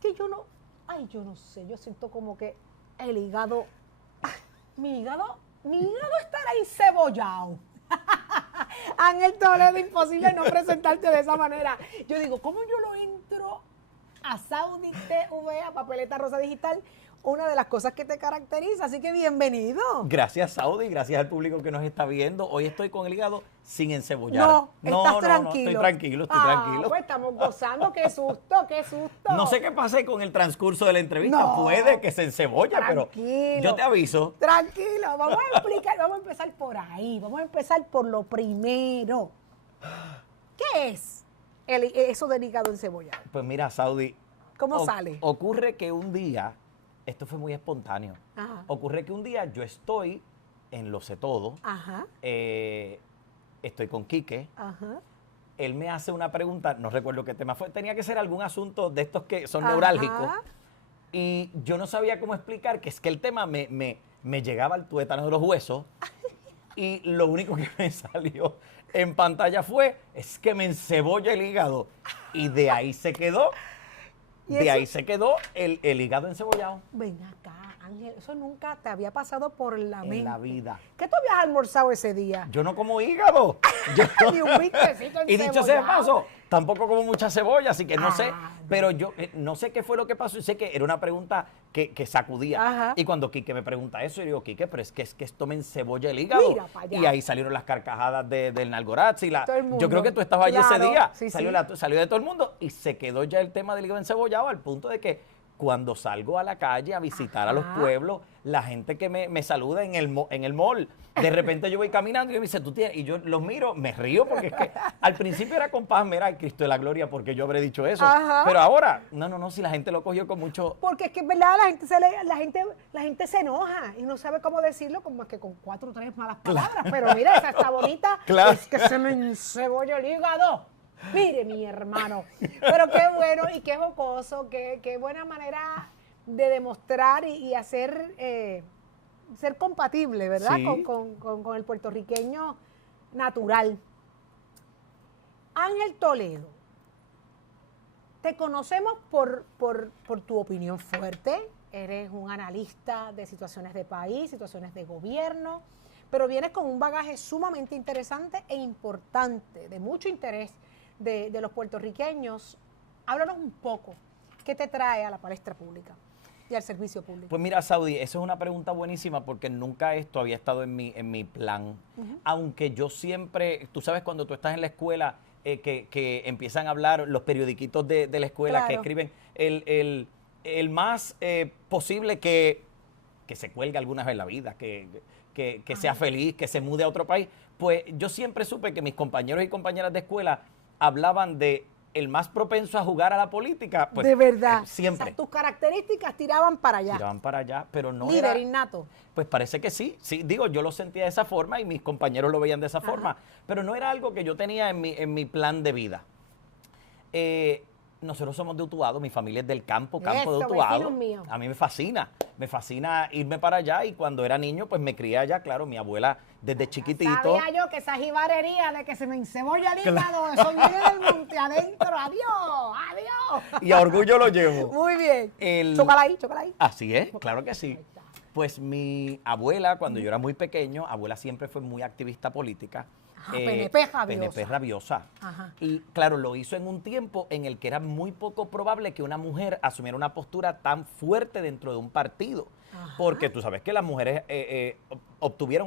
que yo no sé, yo siento como que el hígado, mi hígado estará encebollado. Ángel Toledo, imposible no presentarte de esa manera. Yo digo, ¿cómo yo lo entro a Saudi TV, a Papeleta Rosa Digital? Una de las cosas que te caracteriza, así que bienvenido. Gracias, Saudi, gracias al público que nos está viendo. Hoy estoy con el hígado sin encebollar. No, estás tranquilo. Estoy tranquilo, tranquilo. Pues estamos gozando, qué susto, qué susto. No sé qué pase con el transcurso de la entrevista, No. Puede que se encebolla, pero Tranquilo. yo te aviso. Tranquilo, vamos a explicar, vamos a empezar por ahí, vamos a empezar por lo primero. ¿Qué es eso del hígado encebollado? Pues mira, Saudi. ¿Cómo sale? Ocurre que un día, esto fue muy espontáneo, Ajá. ocurre que un día yo estoy en Lo Sé Todo, Ajá, estoy con Quique, ajá. él me hace una pregunta, no recuerdo qué tema fue, tenía que ser algún asunto de estos que son Ajá. neurálgicos, y yo no sabía cómo explicar que es que el tema me llegaba al tuétano de los huesos, y lo único que me salió en pantalla es que me encebolla el hígado, y de ahí se quedó. ¿Y Ahí eso? se quedó el hígado encebollado. Ven acá, Ángel, eso nunca te había pasado por la mente. En la vida. ¿Qué tú habías almorzado ese día? Yo no como hígado. Ni un bistecito Y dicho sea de encebollado. paso, tampoco como mucha cebolla, así que no sé. Ah, no. Pero yo no sé qué fue lo que pasó y sé que era una pregunta que sacudía. Ajá. Y cuando Quique me pregunta eso, yo digo, Quique, pero es que esto me encebolla el hígado. Mira pa' allá. Y ahí salieron las carcajadas del Nalgorazzi. Todo el mundo. Yo creo que tú estabas allí ese Claro, día. sí, salió, sí. salió de todo el mundo y se quedó ya el tema del hígado encebollado al punto de que cuando salgo a la calle a visitar a los Ajá. pueblos, la gente que me saluda en el mall, de repente yo voy caminando y me dice, tú tienes, y yo los miro, me río porque es que al principio era con paz, mira, ay, Cristo de la gloria, porque yo habré dicho eso. Ajá. Pero ahora, no, si la gente lo cogió con mucho... Porque es que es verdad, la gente se enoja y no sabe cómo decirlo, como es que con 4 o 3 malas palabras. Pero mira, esa está bonita. Claro. Es que se me encebolla el hígado. Mire, mi hermano. Pero qué bueno y qué jocoso, qué buena manera de demostrar y hacer, ser compatible, ¿verdad? Sí. Con el puertorriqueño natural. Ángel Toledo, te conocemos por tu opinión fuerte. Eres un analista de situaciones de país, situaciones de gobierno, pero vienes con un bagaje sumamente interesante e importante, de mucho interés de los puertorriqueños. Háblanos un poco, ¿qué te trae a la palestra pública y al servicio público? Pues mira, Saudi, eso es una pregunta buenísima porque nunca esto había estado en mi plan. Aunque yo siempre, tú sabes, cuando tú estás en la escuela, que empiezan a hablar los periodiquitos de la escuela, Claro. que escriben el más posible que se cuelgue alguna vez en la vida, que sea feliz, que se mude a otro país. Pues yo siempre supe que mis compañeros y compañeras de escuela hablaban de el más propenso a jugar a la política. Pues, de verdad. siempre. O sea, tus características tiraban para allá. Tiraban para allá, pero no Líder era... innato. Pues parece que sí, digo, yo lo sentía de esa forma y mis compañeros lo veían de esa forma, pero no era algo que yo tenía en mi plan de vida. Nosotros somos de Utuado, mi familia es del campo de Eso, Utuado. vecinos míos. A mí me fascina irme para allá y cuando era niño pues me crié allá, claro, mi abuela desde chiquitito. Sabía yo que esa jibarería de que se me encebolla el hígado, eso viene del monte adentro. Adiós. Y a orgullo lo llevo. Muy bien. El- Chócala ahí. Así es, claro que sí. Pues mi abuela, cuando yo era muy pequeño, abuela siempre fue muy activista política. PNP rabiosa. PNP rabiosa. Ajá. Y claro, lo hizo en un tiempo en el que era muy poco probable que una mujer asumiera una postura tan fuerte dentro de un partido. Ajá. Porque tú sabes que las mujeres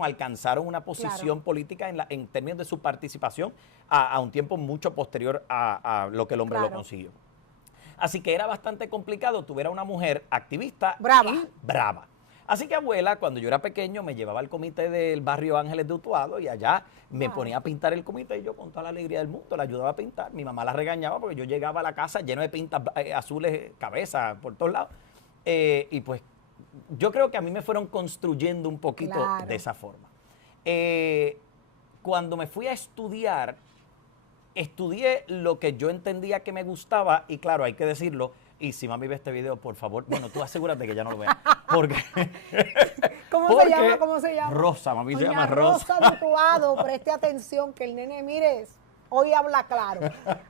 alcanzaron una posición política en términos de su participación a un tiempo mucho posterior a lo que el hombre lo Claro. consiguió. Así que era bastante complicado tuviera una mujer activista Brava. y brava. Así que abuela, cuando yo era pequeño, me llevaba al comité del barrio Ángeles de Utuado y allá me Wow. ponía a pintar el comité y yo con toda la alegría del mundo la ayudaba a pintar. Mi mamá la regañaba porque yo llegaba a la casa lleno de pintas azules, cabeza, por todos lados. Y pues yo creo que a mí me fueron construyendo un poquito Claro. de esa forma. Cuando me fui a estudiar, estudié lo que yo entendía que me gustaba y claro, hay que decirlo, y si mami ve este video, por favor, bueno, tú asegúrate que ya no lo vea, porque... ¿Cómo se llama? Rosa, mami se Doña llama Rosa. Rosa de Utuado, preste atención que el nene, mire, Hoy habla claro.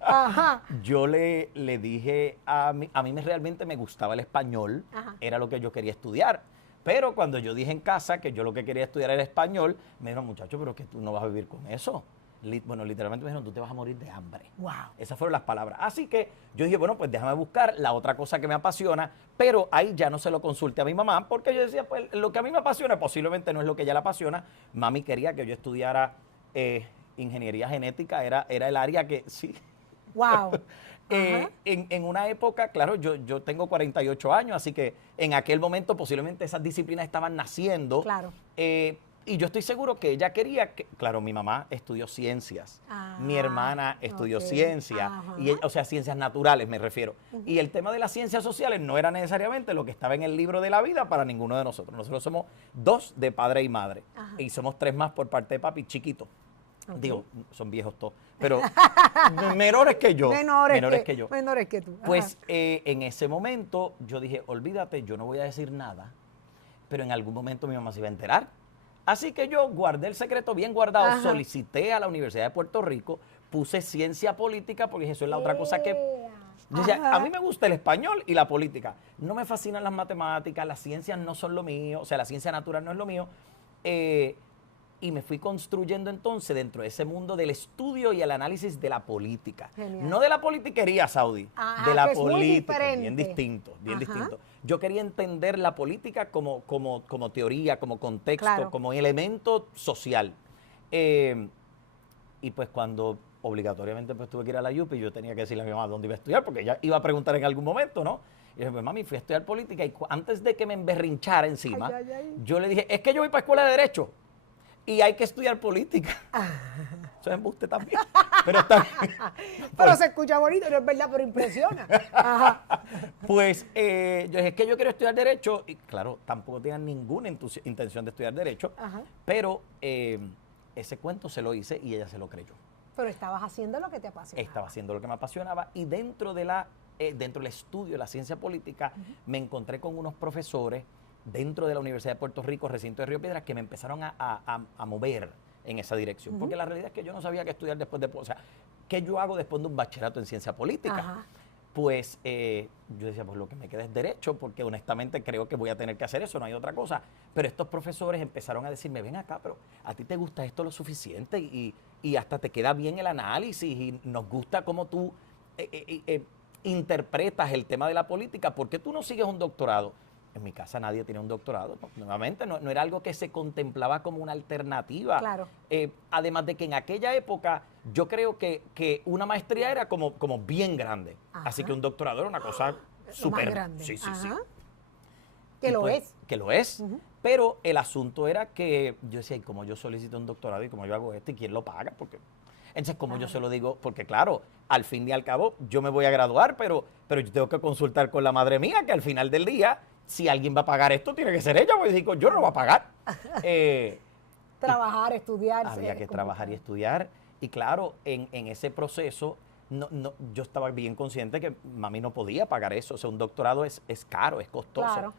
Ajá. Yo le dije a mí realmente me gustaba el español, Ajá. era lo que yo quería estudiar. Pero cuando yo dije en casa que yo lo que quería estudiar era español, me dijeron, muchacho, pero que tú no vas a vivir con eso. Bueno, literalmente me dijeron, tú te vas a morir de hambre. Wow. Esas fueron las palabras. Así que yo dije, bueno, pues déjame buscar la otra cosa que me apasiona, pero ahí ya no se lo consulté a mi mamá, porque yo decía, pues lo que a mí me apasiona posiblemente no es lo que ella le apasiona. Mami quería que yo estudiara ingeniería genética, era el área que sí. Wow. En una época, claro, yo tengo 48 años, así que en aquel momento posiblemente esas disciplinas estaban naciendo. Claro. Y yo estoy seguro que ella quería que, claro, mi mamá estudió ciencias, mi hermana estudió ciencias, y o sea, ciencias naturales me refiero. Y el tema de las ciencias sociales no era necesariamente lo que estaba en el libro de la vida para ninguno de nosotros. Nosotros somos 2 de padre y madre, y somos 3 más por parte de papi, chiquitos. Digo, son viejos todos, pero menores que yo. Menores que yo. Menores que tú. Pues en ese momento yo dije, olvídate, yo no voy a decir nada, pero en algún momento mi mamá se iba a enterar. Así que yo guardé el secreto bien guardado, solicité a la Universidad de Puerto Rico, puse ciencia política, porque eso es la otra cosa que... Yo decía, a mí me gusta el español y la política. No me fascinan las matemáticas, las ciencias no son lo mío, o sea, la ciencia natural no es lo mío. Y me fui construyendo entonces dentro de ese mundo del estudio y el análisis de la política. Genial. No de la politiquería, Saudi, de la que es muy política. diferente. Bien distinto, bien distinto. Yo quería entender la política como teoría, como contexto, Claro. como elemento social. Y pues cuando obligatoriamente pues tuve que ir a la UPI, yo tenía que decirle a mi mamá dónde iba a estudiar, porque ella iba a preguntar en algún momento, ¿no? Y yo dije, pues mami, fui a estudiar política y antes de que me emberrinchara encima, yo le dije, es que yo voy para escuela de Derecho y hay que estudiar política. Eso es embuste también. Pero está bien. Pero se escucha bonito, no es verdad, pero impresiona. Ajá. Pues yo dije, es que yo quiero estudiar Derecho. Y claro, tampoco tenían ninguna intención de estudiar Derecho. Pero ese cuento se lo hice y ella se lo creyó. Pero estabas haciendo lo que te apasionaba. Estaba haciendo lo que me apasionaba y dentro del estudio de la ciencia política me encontré con unos profesores dentro de la Universidad de Puerto Rico, recinto de Río Piedras, que me empezaron a mover en esa dirección. Porque la realidad es que yo no sabía qué estudiar después de... O sea, ¿qué yo hago después de un bachillerato en ciencia política? Pues yo decía, pues lo que me queda es Derecho, porque honestamente creo que voy a tener que hacer eso, no hay otra cosa. Pero estos profesores empezaron a decirme, ven acá, pero a ti te gusta esto lo suficiente y hasta te queda bien el análisis y nos gusta cómo tú interpretas el tema de la política. ¿Por qué tú no sigues un doctorado? En mi casa nadie tiene un doctorado. Nuevamente, no era algo que se contemplaba como una alternativa. Claro. Además de que en aquella época yo creo que una maestría era como bien grande. Así que un doctorado era una cosa súper grande. Sí. Que Y lo pues, es. Que lo es. Pero el asunto era que yo decía, ¿y cómo yo solicito un doctorado y cómo yo hago esto y quién lo paga? Porque entonces, como yo se lo digo, porque claro, al fin y al cabo yo me voy a graduar, pero yo tengo que consultar con la madre mía, que al final del día, si alguien va a pagar esto, tiene que ser ella, porque digo, yo no lo voy a pagar. Trabajar, estudiar. Había que trabajar y estudiar. Y claro, en ese proceso, yo estaba bien consciente que mami no podía pagar eso. O sea, un doctorado es caro, es costoso. Claro.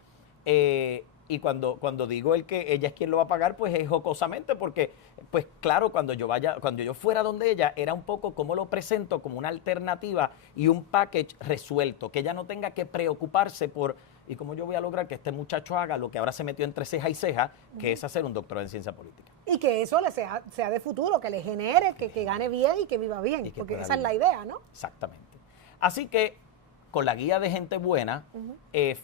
Y cuando digo el que ella es quien lo va a pagar, pues es jocosamente, porque, pues claro, cuando yo fuera donde ella, era un poco como lo presento, como una alternativa y un package resuelto, que ella no tenga que preocuparse por, y cómo yo voy a lograr que este muchacho haga lo que ahora se metió entre ceja y ceja, que es hacer un doctorado en ciencia política. Y que eso le sea de futuro, que le genere, que gane bien y que viva bien, porque esa es la idea, ¿no? Exactamente. Así que, con la guía de gente buena,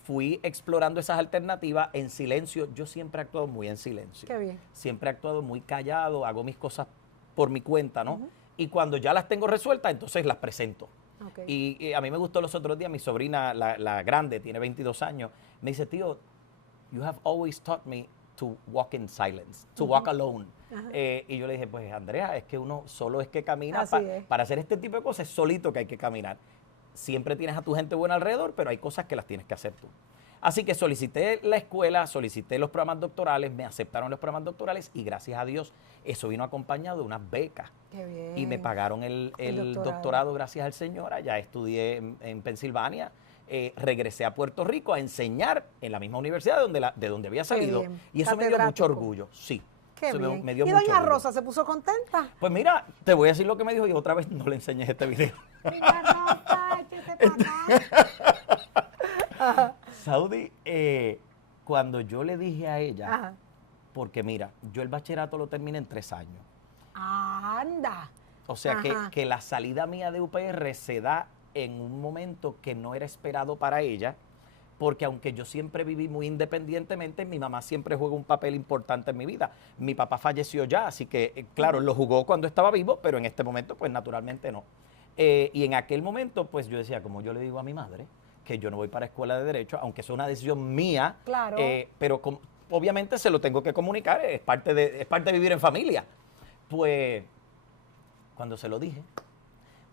fui explorando esas alternativas en silencio. Yo siempre he actuado muy en silencio. Qué bien. Siempre he actuado muy callado, hago mis cosas por mi cuenta, ¿no? Y cuando ya las tengo resueltas, entonces las presento. Y a mí me gustó los otros días, mi sobrina, la grande, tiene 22 años, me dice, tío, you have always taught me to walk in silence, to walk alone. Y yo le dije, pues Andrea, es que uno solo es que camina. Para hacer este tipo de cosas es solito que hay que caminar. Siempre tienes a tu gente buena alrededor, pero hay cosas que las tienes que hacer tú. Así que solicité la escuela, solicité los programas doctorales, me aceptaron los programas doctorales y gracias a Dios eso vino acompañado de unas becas. Qué bien. Y me pagaron el doctorado gracias al Señor. Allá estudié en Pensilvania, regresé a Puerto Rico a enseñar en la misma universidad de donde había salido. Y eso me dio mucho orgullo, sí. Qué Eso bien. me dio ¿Y mucho doña orgullo. Rosa se puso contenta? Pues mira, te voy a decir lo que me dijo y otra vez no le enseñé este video. Doña Rosa, échese para acá. Saudi, cuando yo le dije a ella, Ajá. porque mira, yo el bachillerato lo terminé en 3 años. Anda. O sea Ajá. que la salida mía de UPR se da en un momento que no era esperado para ella, porque aunque yo siempre viví muy independientemente, mi mamá siempre juega un papel importante en mi vida. Mi papá falleció ya, así que, claro, lo jugó cuando estaba vivo, pero en este momento, pues naturalmente no. Y en aquel momento, pues yo decía, como yo le digo a mi madre, que yo no voy para escuela de Derecho, aunque es una decisión mía, Claro. pero obviamente se lo tengo que comunicar, es parte de vivir en familia. Pues, cuando se lo dije,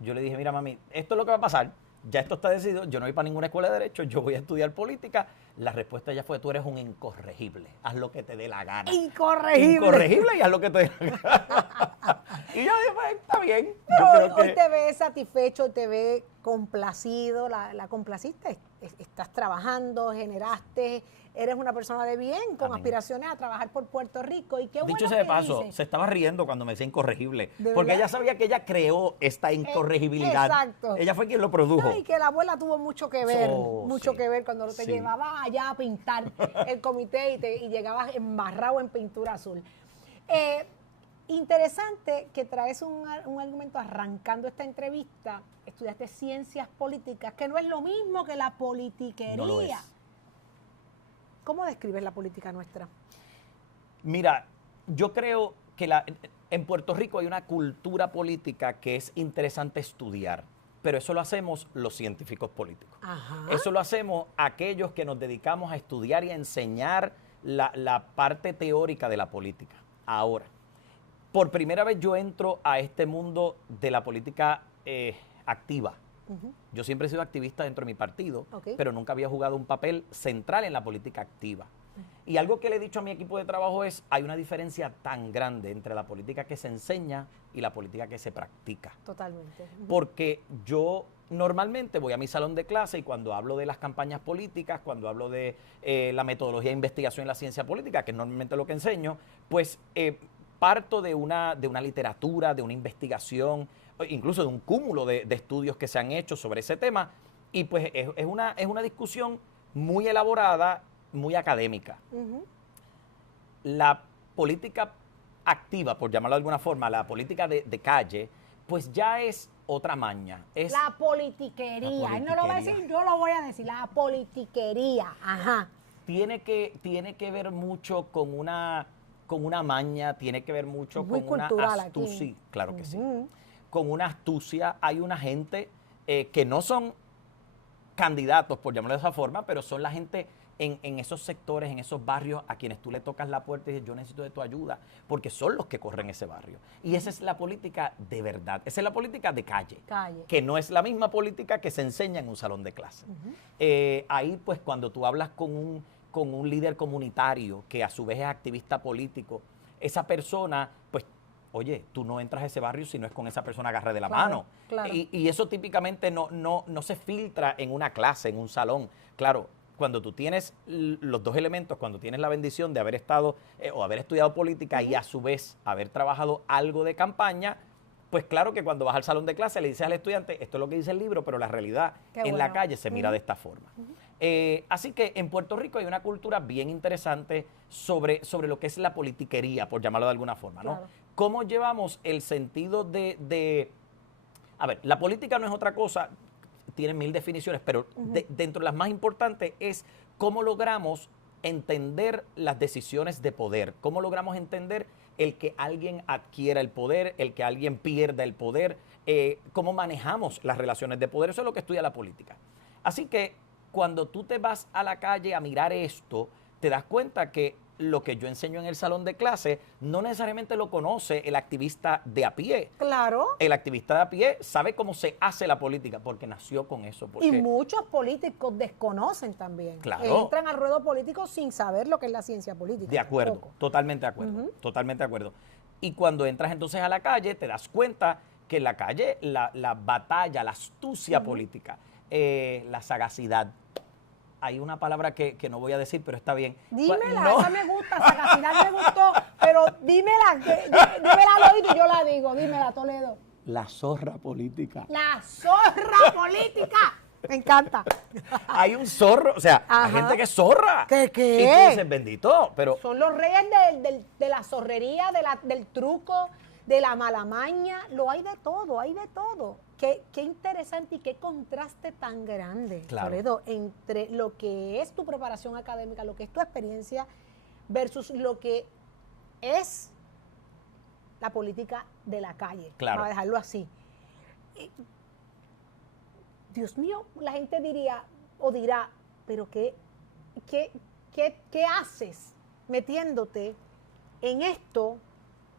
yo le dije, mira mami, esto es lo que va a pasar, ya esto está decidido, yo no voy para ninguna escuela de Derecho, yo voy a estudiar política. La respuesta ya fue, tú eres un incorregible, haz lo que te dé la gana. Incorregible. Incorregible y haz lo que te dé la gana. Y yo dije, pues, está bien. No, Yo creo hoy que te ves satisfecho, te ves complacido, la complaciste. Estás trabajando, generaste, eres una persona de bien, con Amén. aspiraciones a trabajar por Puerto Rico. Y qué bueno dicho sea de que paso, dices. se estaba riendo cuando me decía incorregible. ¿De Porque verdad? ella sabía que ella creó esta incorregibilidad. exacto. Ella fue quien lo produjo. No, y que la abuela tuvo mucho que ver, mucho Sí. que ver cuando te Sí. llevaba allá a pintar el comité y llegabas embarrado en pintura azul. Interesante que traes un argumento arrancando esta entrevista. Estudiaste ciencias políticas, que no es lo mismo que la politiquería. No lo es. ¿Cómo describes la política nuestra? Mira, yo creo que en Puerto Rico hay una cultura política que es interesante estudiar, pero eso lo hacemos los científicos políticos. Ajá. Eso lo hacemos aquellos que nos dedicamos a estudiar y a enseñar la parte teórica de la política. Ahora, por primera vez yo entro a este mundo de la política activa. Ujú. Yo siempre he sido activista dentro de mi partido, Ok. pero nunca había jugado un papel central en la política activa. Y algo que le he dicho a mi equipo de trabajo es, hay una diferencia tan grande entre la política que se enseña y la política que se practica. Totalmente. Ujú. Porque yo normalmente voy a mi salón de clase y cuando hablo de las campañas políticas, cuando hablo de la metodología de investigación en la ciencia política, que es normalmente lo que enseño, pues parto de una literatura, de una investigación, incluso de un cúmulo de estudios que se han hecho sobre ese tema, y pues es una discusión muy elaborada, muy académica. Ujú. La política activa, por llamarlo de alguna forma, la política de calle, pues ya es otra maña. Es La politiquería. Él no lo va a decir, yo lo voy a decir. La politiquería. Ajá. tiene que ver mucho con una maña, tiene que ver mucho Muy con una cultural aquí. astucia. Claro que sí. Ujú. Con una astucia. Hay una gente que no son candidatos, por llamarlo de esa forma, pero son la gente en esos sectores, en esos barrios a quienes tú le tocas la puerta y dices, yo necesito de tu ayuda, porque son los que corren ese barrio. Y esa es la política de verdad, esa es la política de calle, Calle. que no es la misma política que se enseña en un salón de clase. Ahí, pues, cuando tú hablas con un líder comunitario, que a su vez es activista político, esa persona, pues, oye, tú no entras a ese barrio si no es con esa persona agarre de la Claro, mano. claro. Y eso típicamente no se filtra en una clase, en un salón. Claro, cuando tú tienes los dos elementos, cuando tienes la bendición de haber estado o haber estudiado política y a su vez haber trabajado algo de campaña, pues claro que cuando vas al salón de clase le dices al estudiante, esto es lo que dice el libro, pero la realidad Qué en bueno. la calle se mira de esta forma. Así que en Puerto Rico hay una cultura bien interesante sobre lo que es la politiquería, por llamarlo de alguna forma, ¿no? Claro. ¿Cómo llevamos el sentido a ver, la política no es otra cosa, tiene 1000 definiciones, pero dentro de las más importantes es cómo logramos entender las decisiones de poder, cómo logramos entender el que alguien adquiera el poder, el que alguien pierda el poder, cómo manejamos las relaciones de poder. Eso es lo que estudia la política. Así que cuando tú te vas a la calle a mirar esto, te das cuenta que lo que yo enseño en el salón de clase no necesariamente lo conoce el activista de a pie. Claro. El activista de a pie sabe cómo se hace la política porque nació con eso. Porque Y muchos políticos desconocen también. Claro. Entran al ruedo político sin saber lo que es la ciencia política. de acuerdo, tampoco. totalmente de acuerdo, totalmente de acuerdo. Y cuando entras entonces a la calle, te das cuenta que en la calle la batalla, la astucia política, la sagacidad, hay una palabra que no voy a decir, pero está bien. Dímela, No. esa me gusta, Sagacidad me gustó, pero dímela, dímela al oído y yo la digo, dímela, Toledo. La zorra política. La zorra política. Me encanta. Hay un zorro, o sea, hay Ajá. gente que es zorra. ¿Qué? Y tú dices, bendito, pero Son los reyes de la zorrería, del truco, de la malamaña. Lo hay de todo, hay de todo. Qué interesante y qué contraste tan grande, Claro. Toledo, entre lo que es tu preparación académica, lo que es tu experiencia, versus lo que es la política de la calle. Claro. Para dejarlo así. Dios mío, la gente diría o dirá, pero ¿qué haces metiéndote en esto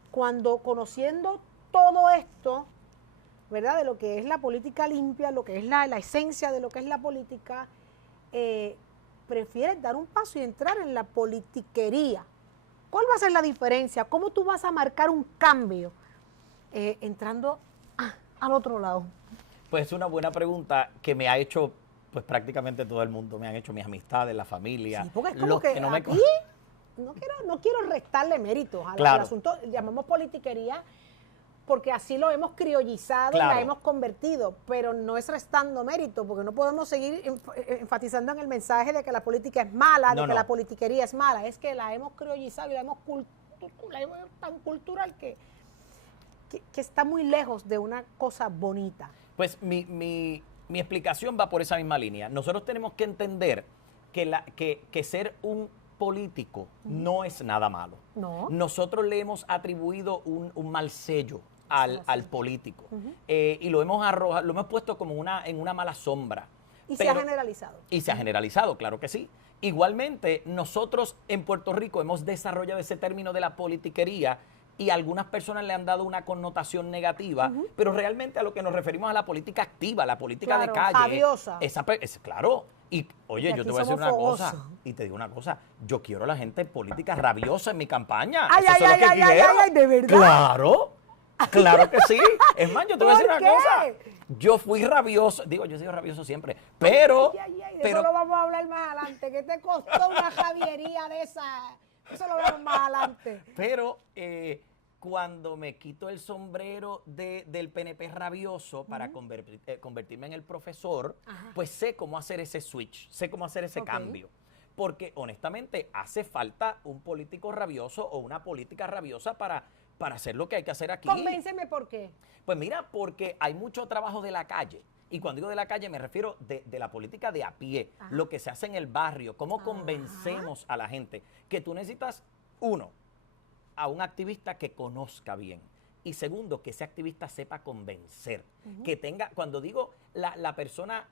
cuando conociendo todo esto, ¿verdad? De lo que es la política limpia, lo que es la esencia de lo que es la política, prefieres dar un paso y entrar en la politiquería? ¿Cuál va a ser la diferencia? ¿Cómo tú vas a marcar un cambio entrando al otro lado? pues es una buena pregunta que me ha hecho pues prácticamente todo el mundo. Me han hecho mis amistades, la familia. Sí, porque es como los que no me aquí no quiero restarle méritos al Claro. asunto, llamamos politiquería, porque así lo hemos criollizado y Claro. la hemos convertido, pero no es restando mérito, porque no podemos seguir enfatizando en el mensaje de que la política es mala, No, de que no. la politiquería es mala, es que la hemos criollizado y la hemos tan cultural que está muy lejos de una cosa bonita. Pues mi explicación va por esa misma línea. Nosotros tenemos que entender que ser un político no es nada malo. No. Nosotros le hemos atribuido un mal sello al político. Y lo hemos arrojado, lo hemos puesto como en una mala sombra. Y se ha generalizado. Y se ha generalizado, claro que sí. Igualmente, nosotros en Puerto Rico hemos desarrollado ese término de la politiquería y algunas personas le han dado una connotación negativa, pero realmente a lo que nos referimos a la política activa, la política Claro, de calle. rabiosa. Claro. Y oye, Porque yo te aquí voy a decir somos una cosa, fogosos. y te digo una cosa, yo quiero a la gente política rabiosa en mi campaña. Ay, Eso ay, es lo ay, que ay, ay, quiero. ay, ¿de verdad? Claro. Claro que sí. Es más, yo te voy a decir ¿Por una qué? cosa. Yo fui rabioso, digo, yo he sido rabioso siempre, pero De pero eso lo vamos a hablar más adelante. ¿Qué te costó una javiería de esa? Eso lo vemos más adelante. Pero cuando me quito el sombrero del PNP rabioso para convertirme en el profesor, Ajá. pues sé cómo hacer ese switch, sé cómo hacer ese Ok. cambio. Porque honestamente hace falta un político rabioso o una política rabiosa para hacer lo que hay que hacer aquí. Convénceme por qué. Pues mira, porque hay mucho trabajo de la calle. Y cuando digo de la calle me refiero de la política de a pie, Ajá. lo que se hace en el barrio, cómo Ajá. convencemos a la gente. Que tú necesitas, uno, a un activista que conozca bien. Y segundo, que ese activista sepa convencer. Que tenga, cuando digo la persona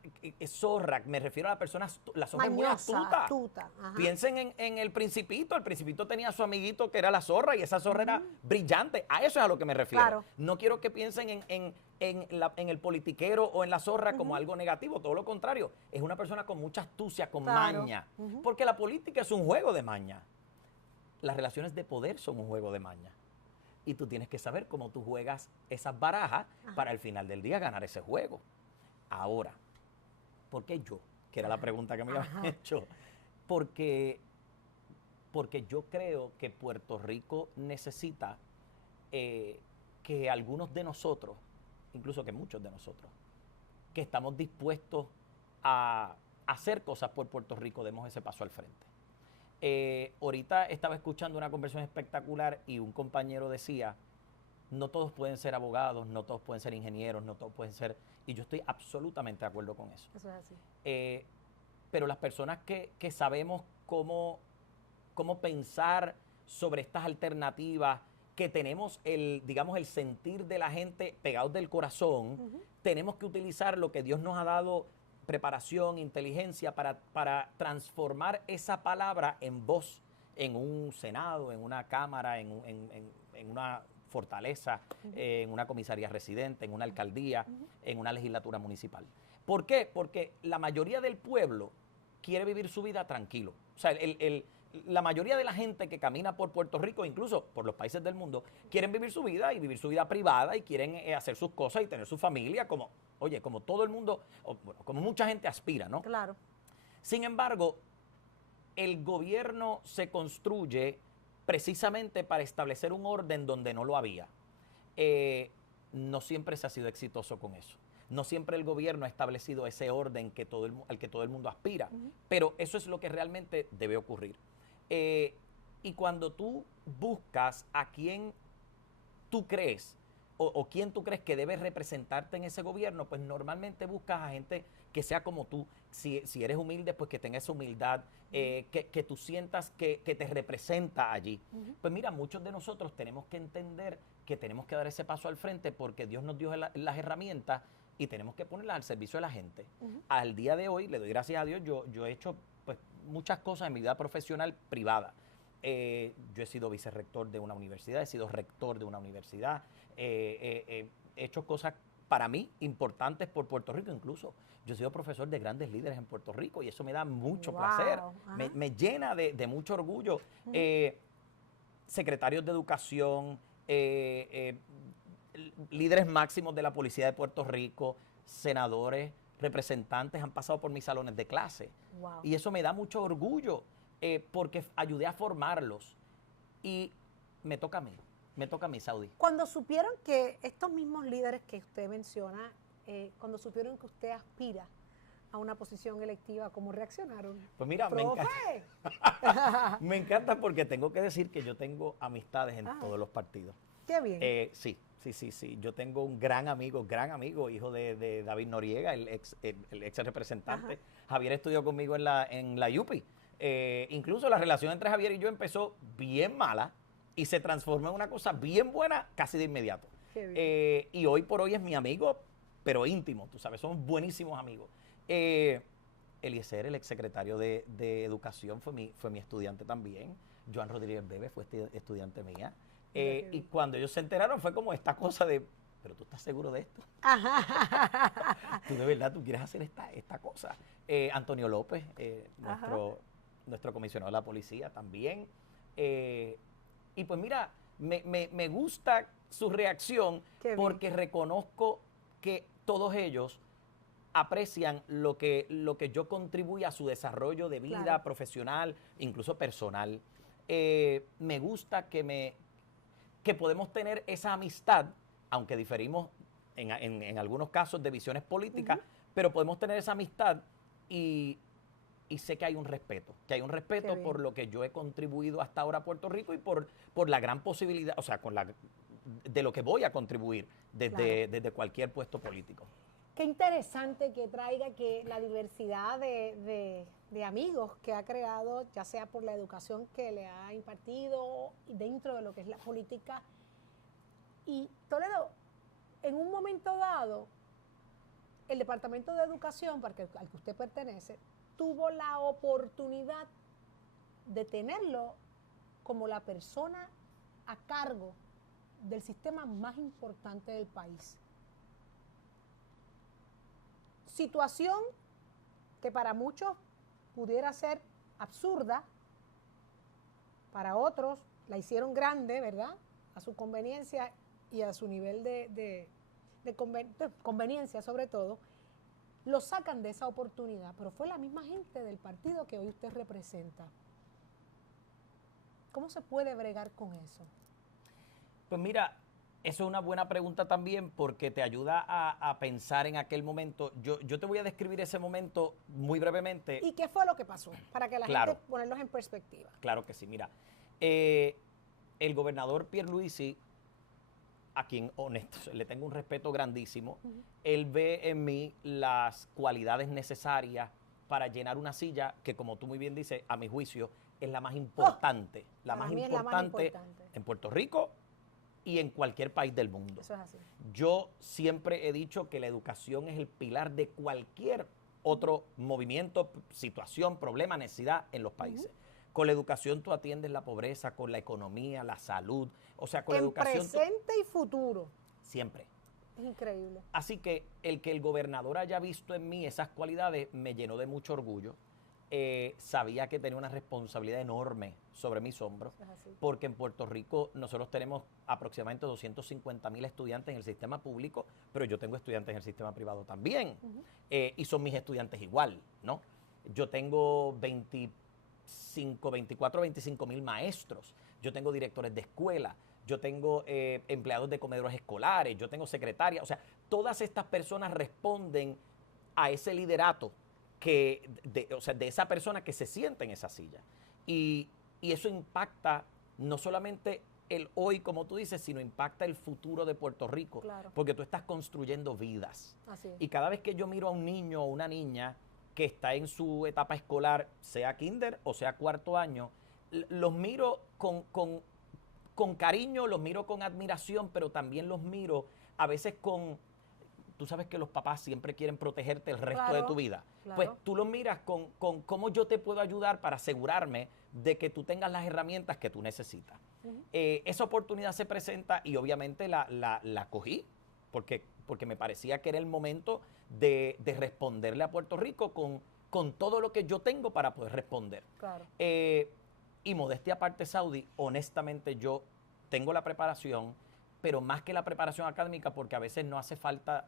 zorra, me refiero a la persona, la zorra es muy Mañosa, astuta. Ajá. Piensen en el Principito. El Principito tenía a su amiguito que era la zorra y esa zorra era brillante. A eso es a lo que me refiero. Claro. No quiero que piensen en el politiquero o en la zorra como algo negativo. Todo lo contrario. Es una persona con mucha astucia, con Claro. maña. Porque la política es un juego de maña. Las relaciones de poder son un juego de maña. Y tú tienes que saber cómo tú juegas esas barajas para al final del día ganar ese juego. Ahora, ¿por qué yo? Que era la pregunta que me habían hecho. Porque yo creo que Puerto Rico necesita que algunos de nosotros, incluso que muchos de nosotros, que estamos dispuestos a hacer cosas por Puerto Rico, demos ese paso al frente. Ahorita estaba escuchando una conversación espectacular y un compañero decía, no todos pueden ser abogados, no todos pueden ser ingenieros, no todos pueden ser... Y yo estoy absolutamente de acuerdo con eso. Eso es así. Pero las personas que sabemos cómo pensar sobre estas alternativas, que tenemos el sentir de la gente pegados del corazón, tenemos que utilizar lo que Dios nos ha dado, preparación, inteligencia, para transformar esa palabra en voz en un Senado, en una Cámara, en una fortaleza, en una comisaría residente, en una alcaldía, en una legislatura municipal. ¿Por qué? Porque la mayoría del pueblo quiere vivir su vida tranquilo. O sea, la mayoría de la gente que camina por Puerto Rico, incluso por los países del mundo, quieren vivir su vida y vivir su vida privada y quieren hacer sus cosas y tener su familia como todo el mundo, como mucha gente aspira, ¿no? Claro. Sin embargo, el gobierno se construye precisamente para establecer un orden donde no lo había. No siempre se ha sido exitoso con eso. No siempre el gobierno ha establecido ese orden al que todo el mundo aspira, pero eso es lo que realmente debe ocurrir. Y cuando tú buscas a quién tú crees o quién tú crees que debe representarte en ese gobierno, pues normalmente buscas a gente que sea como tú. Si eres humilde, pues que tenga esa humildad, que tú sientas que te representa allí. Pues mira, muchos de nosotros tenemos que entender que tenemos que dar ese paso al frente porque Dios nos dio las herramientas y tenemos que ponerlas al servicio de la gente. Al día de hoy, le doy gracias a Dios, yo he hecho pues, muchas cosas en mi vida profesional privada. Yo he sido vicerrector de una universidad, he sido rector de una universidad, he hecho cosas para mí importantes por Puerto Rico incluso. Yo he sido profesor de grandes líderes en Puerto Rico y eso me da mucho placer, me llena de mucho orgullo. Secretarios de educación, líderes máximos de la policía de Puerto Rico, senadores, representantes han pasado por mis salones de clase. Y eso me da mucho orgullo. Porque ayudé a formarlos y me toca a mí, Saudi. Cuando supieron que estos mismos líderes que usted menciona, cuando supieron que usted aspira a una posición electiva, ¿cómo reaccionaron? Pues mira, me encanta porque tengo que decir que yo tengo amistades en todos los partidos. Qué bien. Sí. Yo tengo un gran amigo, hijo de David Noriega, el ex representante. Javier estudió conmigo en la UPI. Incluso la relación entre Javier y yo empezó bien mala y se transformó en una cosa bien buena casi de inmediato. Y hoy por hoy es mi amigo, pero íntimo, tú sabes, somos buenísimos amigos. Eliezer, el exsecretario de Educación, fue mi estudiante también. Joan Rodríguez Bebe fue estudiante mía. Y cuando ellos se enteraron fue como esta cosa de, pero tú estás seguro de esto. Tú de verdad, tú quieres hacer esta cosa. Antonio López, nuestro comisionado de la policía también. Y pues mira, me gusta su reacción porque reconozco que todos ellos aprecian lo que yo contribuyo a su desarrollo de vida profesional, incluso personal. Me gusta que podemos tener esa amistad, aunque diferimos en algunos casos de visiones políticas, pero podemos tener esa amistad y sé que hay un respeto, por lo que yo he contribuido hasta ahora a Puerto Rico y por la gran posibilidad, o sea, de lo que voy a contribuir desde cualquier puesto político. Qué interesante que traiga que la diversidad de amigos que ha creado, ya sea por la educación que le ha impartido dentro de lo que es la política. Y Toledo, en un momento dado, el Departamento de Educación, al que usted pertenece, tuvo la oportunidad de tenerlo como la persona a cargo del sistema más importante del país. Situación que para muchos pudiera ser absurda, para otros la hicieron grande, ¿verdad? A su conveniencia y a su nivel de conveniencia sobre todo, lo sacan de esa oportunidad, pero fue la misma gente del partido que hoy usted representa. ¿Cómo se puede bregar con eso? Pues mira, eso es una buena pregunta también porque te ayuda a pensar en aquel momento. Yo te voy a describir ese momento muy brevemente. ¿Y qué fue lo que pasó? Para que la gente ponerlos en perspectiva. Claro que sí. Mira, el gobernador Pierluisi, a quien honesto le tengo un respeto grandísimo, él ve en mí las cualidades necesarias para llenar una silla que, como tú muy bien dices, a mi juicio, es la más importante. La más importante en Puerto Rico y en cualquier país del mundo. Eso es así. Yo siempre he dicho que la educación es el pilar de cualquier otro movimiento, situación, problema, necesidad en los países. Con la educación tú atiendes la pobreza, con la economía, la salud, o sea, con la educación... presente y futuro. Siempre. Es increíble. Así que el gobernador haya visto en mí esas cualidades me llenó de mucho orgullo. Sabía que tenía una responsabilidad enorme sobre mis hombros, porque en Puerto Rico nosotros tenemos aproximadamente 250,000 estudiantes en el sistema público, pero yo tengo estudiantes en el sistema privado también, y son mis estudiantes igual, ¿no? yo tengo 24, 25 mil maestros, yo tengo directores de escuela, yo tengo empleados de comedores escolares, yo tengo secretarias, o sea, todas estas personas responden a ese liderato o sea, de esa persona que se sienta en esa silla. Y eso impacta no solamente el hoy, como tú dices, sino impacta el futuro de Puerto Rico. Claro. Porque tú estás construyendo vidas. Así es. Y cada vez que yo miro a un niño o una niña que está en su etapa escolar, sea kinder o sea cuarto año, los miro con cariño, los miro con admiración, pero también los miro a veces con... Tú sabes que los papás siempre quieren protegerte el resto de tu vida. Claro. Pues tú los miras con cómo yo te puedo ayudar para asegurarme de que tú tengas las herramientas que tú necesitas. Esa oportunidad se presenta y obviamente la cogí porque me parecía que era el momento de responderle a Puerto Rico con todo lo que yo tengo para poder responder. Claro. Y modestia aparte, Saudi, honestamente yo tengo la preparación, pero más que la preparación académica, porque a veces no hace falta,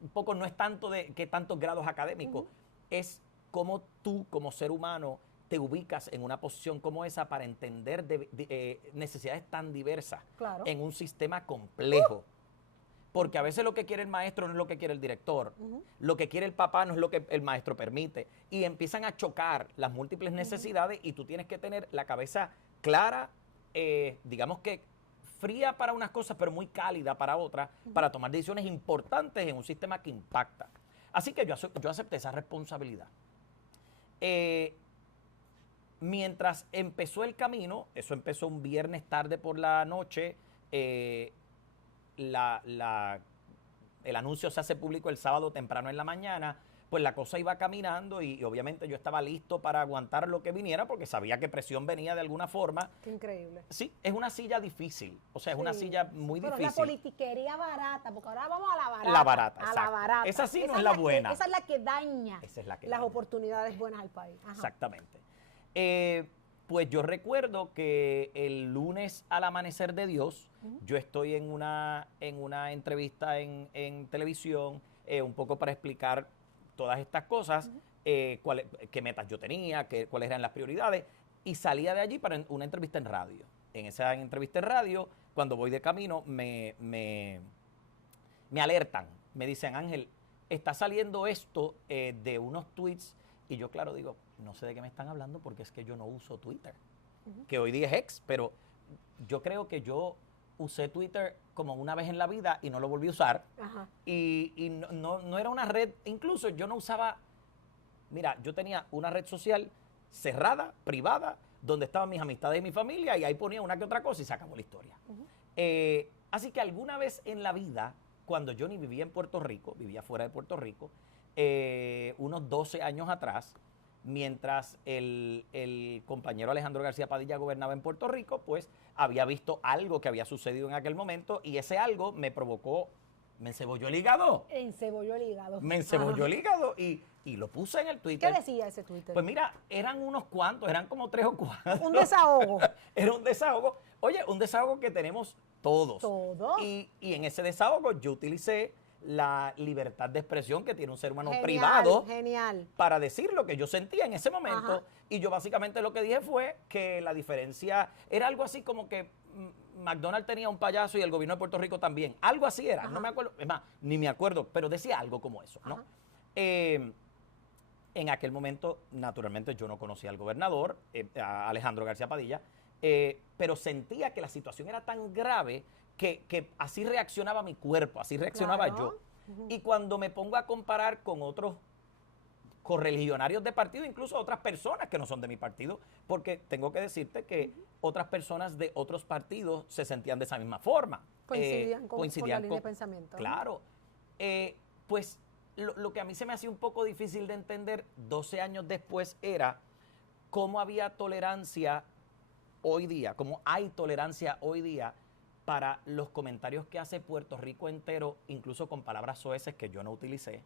un poco no es tanto de que tantos grados académicos, es cómo tú como ser humano te ubicas en una posición como esa para entender necesidades tan diversas en un sistema complejo. Porque a veces lo que quiere el maestro no es lo que quiere el director, lo que quiere el papá no es lo que el maestro permite, y empiezan a chocar las múltiples necesidades y tú tienes que tener la cabeza clara, digamos que fría para unas cosas, pero muy cálida para otras, para tomar decisiones importantes en un sistema que impacta. Así que yo acepté esa responsabilidad. Mientras empezó el camino, eso empezó un viernes tarde por la noche, el anuncio se hace público el sábado temprano en la mañana, pues la cosa iba caminando y obviamente yo estaba listo para aguantar lo que viniera porque sabía que presión venía de alguna forma. Qué increíble. Sí, es una silla difícil, o sea, es una silla muy difícil. Pero la politiquería barata, porque ahora vamos a la barata. La barata, a exacto. la barata. Esa sí no es la buena. Esa es la que daña Esa es la que las daña. oportunidades buenas al país. Ajá. Exactamente. Pues yo recuerdo que el lunes al amanecer de Dios, yo estoy en una entrevista en televisión, un poco para explicar todas estas cosas, qué metas yo tenía, cuáles eran las prioridades, y salía de allí para una entrevista en radio. En esa entrevista en radio, cuando voy de camino, me alertan, me dicen, Ángel, está saliendo esto de unos tweets. Y yo, claro, digo, no sé de qué me están hablando porque es que yo no uso Twitter, que hoy día es X, pero yo creo que yo usé Twitter como una vez en la vida y no lo volví a usar. Ajá. Y no era una red, incluso yo no usaba, mira, yo tenía una red social cerrada, privada, donde estaban mis amistades y mi familia y ahí ponía una que otra cosa y se acabó la historia. Así que alguna vez en la vida, cuando yo ni vivía en Puerto Rico, vivía fuera de Puerto Rico, unos 12 años atrás, mientras el compañero Alejandro García Padilla gobernaba en Puerto Rico, pues había visto algo que había sucedido en aquel momento y ese algo me provocó, me encebolló el hígado. Encebolló el hígado. Me encebolló el hígado y lo puse en el Twitter. ¿Qué decía ese Twitter? Pues mira, eran unos cuantos, eran como 3 o 4. Un desahogo. Era un desahogo. Oye, un desahogo que tenemos todos. ¿Todos? Y en ese desahogo yo utilicé la libertad de expresión que tiene un ser humano Genial, privado genial. para decir lo que yo sentía en ese momento. Ajá. Y yo básicamente lo que dije fue que la diferencia era algo así como que McDonald's tenía un payaso y el gobierno de Puerto Rico también. Algo así era, no me acuerdo, es más, ni me acuerdo, pero decía algo como eso, ¿no? En aquel momento, naturalmente, yo no conocía al gobernador, a Alejandro García Padilla, pero sentía que la situación era tan grave que así reaccionaba mi cuerpo, así reaccionaba Claro. yo. Y cuando me pongo a comparar con otros correligionarios de partido, incluso otras personas que no son de mi partido, porque tengo que decirte que otras personas de otros partidos se sentían de esa misma forma. Coincidían con la línea de pensamiento. Claro. Pues lo que a mí se me hacía un poco difícil de entender 12 años después era cómo había tolerancia hoy día, cómo hay tolerancia hoy día para los comentarios que hace Puerto Rico entero, incluso con palabras soeces que yo no utilicé.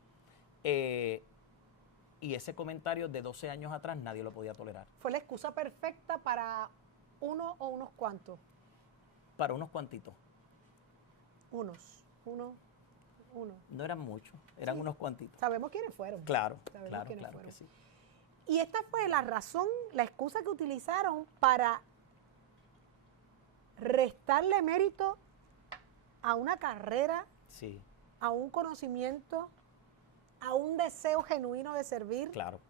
Y ese comentario de 12 años atrás nadie lo podía tolerar. ¿Fue la excusa perfecta para uno o unos cuantos? Para unos cuantitos. Uno. No eran muchos, eran unos cuantitos. Sabemos quiénes fueron. Claro, Sabemos claro, quiénes claro fueron. que sí. Y esta fue la razón, la excusa que utilizaron para restarle mérito a una carrera, Sí, a un conocimiento, a un deseo genuino de servir. claro.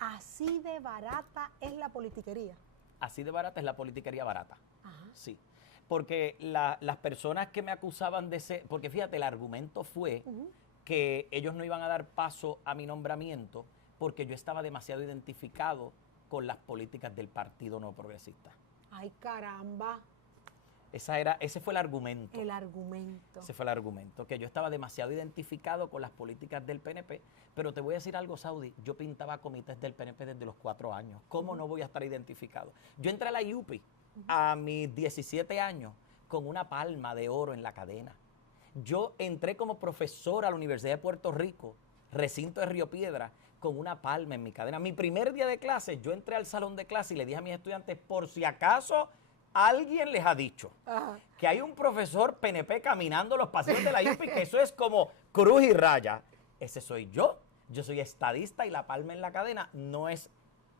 Así de barata es la politiquería. Así de barata es la politiquería barata. Ajá. Sí. Porque las personas que me acusaban de ser, porque fíjate, el argumento fue que ellos no iban a dar paso a mi nombramiento porque yo estaba demasiado identificado con las políticas del Partido No Progresista. Ay, caramba, Ese fue el argumento. el argumento. Ese fue el argumento, que yo estaba demasiado identificado con las políticas del PNP, pero te voy a decir algo, Saudi, yo pintaba comités del PNP desde los 4 años. ¿Cómo no voy a estar identificado? Yo entré a la UPI a mis 17 años con una palma de oro en la cadena. Yo entré como profesor a la Universidad de Puerto Rico, recinto de Río Piedra, con una palma en mi cadena. Mi primer día de clase, yo entré al salón de clase y le dije a mis estudiantes, por si acaso alguien les ha dicho Ajá. que hay un profesor PNP caminando los pasillos de la UPI, que eso es como cruz y raya. Ese soy yo. Yo soy estadista y la palma en la cadena no es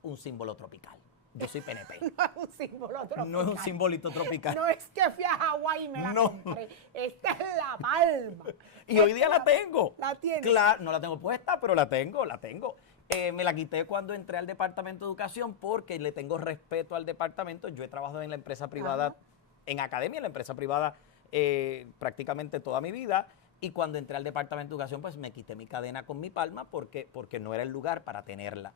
un símbolo tropical. Yo soy PNP. No es un símbolo tropical. No es un simbolito tropical. No es que fui a Hawái y me la No. compré. Esta es la palma. Y hoy día la tengo. ¿La tienes? Claro, no la tengo puesta, pero la tengo. Me la quité cuando entré al Departamento de Educación porque le tengo respeto al departamento. Yo he trabajado en la empresa privada, Ajá. en academia, en la empresa privada prácticamente toda mi vida. Y cuando entré al Departamento de Educación, pues me quité mi cadena con mi palma porque no era el lugar para tenerla.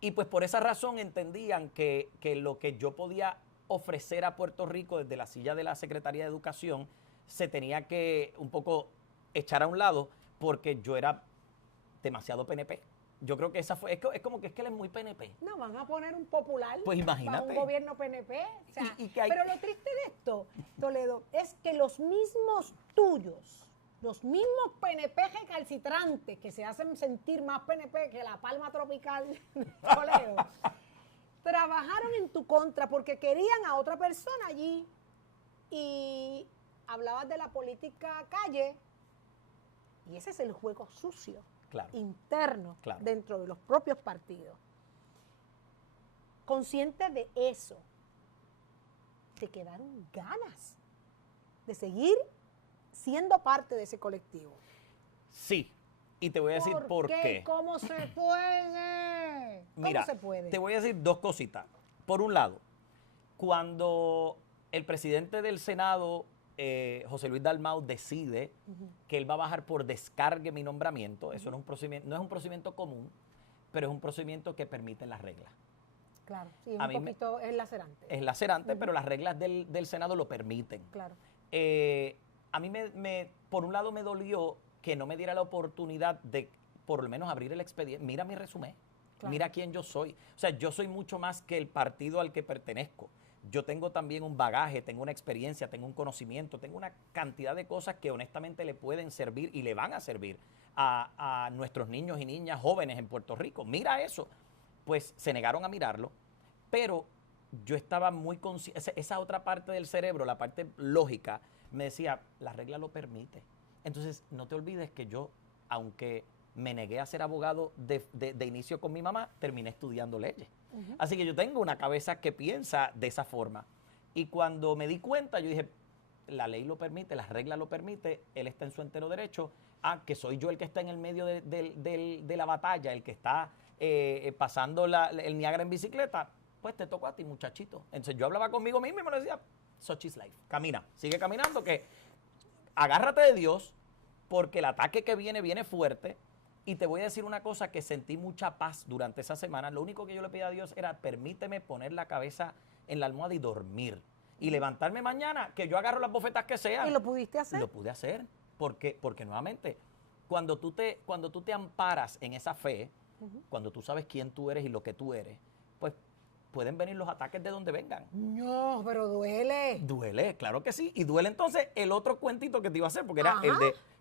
Y pues por esa razón entendían que lo que yo podía ofrecer a Puerto Rico desde la silla de la Secretaría de Educación se tenía que un poco echar a un lado porque yo era demasiado PNP. Yo creo que esa fue, es como que es que él es muy PNP. No, van a poner un popular. Pues imagínate. Para un gobierno PNP. O sea, Y que hay- Pero lo triste de esto, Toledo, es que los mismos tuyos, los mismos PNP recalcitrantes que se hacen sentir más PNP que la palma tropical de Toledo, trabajaron en tu contra porque querían a otra persona allí. Y hablabas de la política calle, y ese es el juego sucio, Claro. interno, Claro. dentro de los propios partidos. Consciente de eso, te quedaron ganas de seguir siendo parte de ese colectivo. Sí. Y te voy a decir por qué. ¿Cómo se puede? ¿Cómo Mira, se puede? te voy a decir dos cositas. Por un lado, cuando el presidente del Senado, José Luis Dalmau, decide que él va a bajar por descargue mi nombramiento, eso no es un procedimiento común, pero es un procedimiento que permite las reglas. Claro, sí, a un mí poquito es lacerante. Es lacerante, pero las reglas del Senado lo permiten. Claro. A mí por un lado me dolió que no me diera la oportunidad de por lo menos abrir el expediente. Mira mi resumen, Claro. mira quién yo soy. O sea, yo soy mucho más que el partido al que pertenezco. Yo tengo también un bagaje, tengo una experiencia, tengo un conocimiento, tengo una cantidad de cosas que honestamente le pueden servir y le van a servir a nuestros niños y niñas jóvenes en Puerto Rico. Mira eso. Pues se negaron a mirarlo, pero yo estaba muy consciente, esa otra parte del cerebro, la parte lógica, me decía, la regla lo permite. Entonces, no te olvides que yo, aunque me negué a ser abogado de inicio con mi mamá, terminé estudiando leyes. Así que yo tengo una cabeza que piensa de esa forma. Y cuando me di cuenta, yo dije, la ley lo permite, la regla lo permite, él está en su entero derecho, que soy yo el que está en el medio de la batalla, el que está pasando el Niágara en bicicleta, pues te tocó a ti, muchachito. Entonces yo hablaba conmigo mismo y me lo decía, such is life, camina, sigue caminando, que agárrate de Dios, porque el ataque que viene fuerte. Y te voy a decir una cosa, que sentí mucha paz durante esa semana. Lo único que yo le pedí a Dios era, permíteme poner la cabeza en la almohada y dormir. Y levantarme mañana, que yo agarro las bofetas que sean. ¿Y lo pudiste hacer? Lo pude hacer, porque nuevamente, cuando tú te amparas en esa fe, cuando tú sabes quién tú eres y lo que tú eres, pues pueden venir los ataques de donde vengan. No, pero duele. Duele, claro que sí. Y duele entonces el otro cuentito que te iba a hacer, porque era Ajá.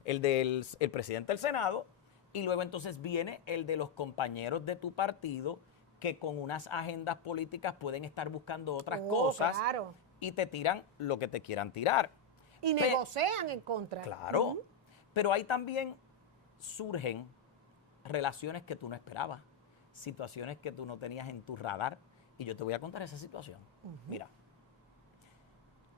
el del presidente del Senado, y luego entonces viene el de los compañeros de tu partido que con unas agendas políticas pueden estar buscando otras cosas, claro. y te tiran lo que te quieran tirar. Y negocian en contra. Claro. Pero ahí también surgen relaciones que tú no esperabas, situaciones que tú no tenías en tu radar. Y yo te voy a contar esa situación. Mira,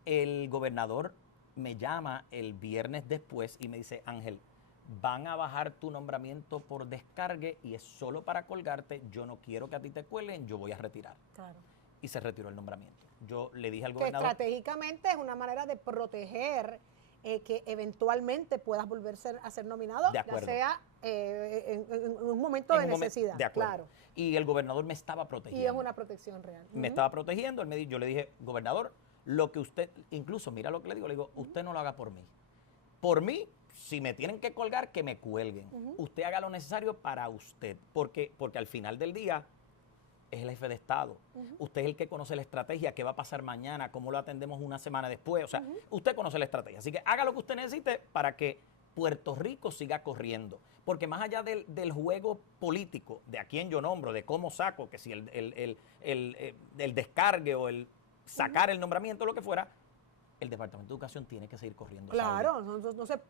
el gobernador me llama el viernes después y me dice, Ángel, van a bajar tu nombramiento por descargue y es solo para colgarte, yo no quiero que a ti te cuelguen, yo voy a retirar. Claro. Y se retiró el nombramiento. Yo le dije al Que gobernador... estratégicamente es una manera de proteger que eventualmente puedas volver a ser nominado, De acuerdo. ya sea en un momento de necesidad. De acuerdo. Claro. Y el gobernador me estaba protegiendo. Y es una protección real. Me estaba protegiendo, yo le dije, gobernador, lo que usted, incluso mira lo que le digo, usted no lo haga por mí. Por mí, si me tienen que colgar, que me cuelguen. Usted haga lo necesario para usted, porque al final del día es el jefe de Estado. Usted es el que conoce la estrategia, qué va a pasar mañana, cómo lo atendemos una semana después. O sea, usted conoce la estrategia. Así que haga lo que usted necesite para que Puerto Rico siga corriendo. Porque más allá del juego político, de a quién yo nombro, de cómo saco, que si el descargue o el sacar el nombramiento, lo que fuera, el Departamento de Educación tiene que seguir corriendo. Claro,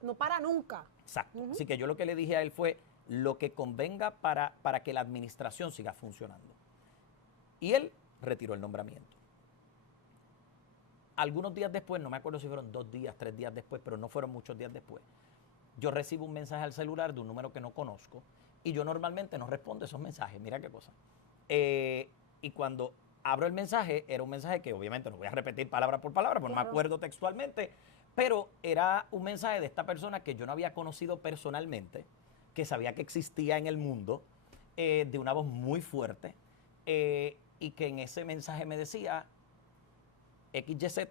no para nunca. Exacto. Así que yo lo que le dije a él fue lo que convenga para que la administración siga funcionando. Y él retiró el nombramiento. Algunos días después, no me acuerdo si fueron 2 días, 3 días después, pero no fueron muchos días después, yo recibo un mensaje al celular de un número que no conozco y yo normalmente no respondo esos mensajes. Mira qué cosa. Y cuando abro el mensaje, era un mensaje que obviamente no voy a repetir palabra por palabra, porque no me acuerdo textualmente, pero era un mensaje de esta persona que yo no había conocido personalmente, que sabía que existía en el mundo, de una voz muy fuerte, y que en ese mensaje me decía XYZ,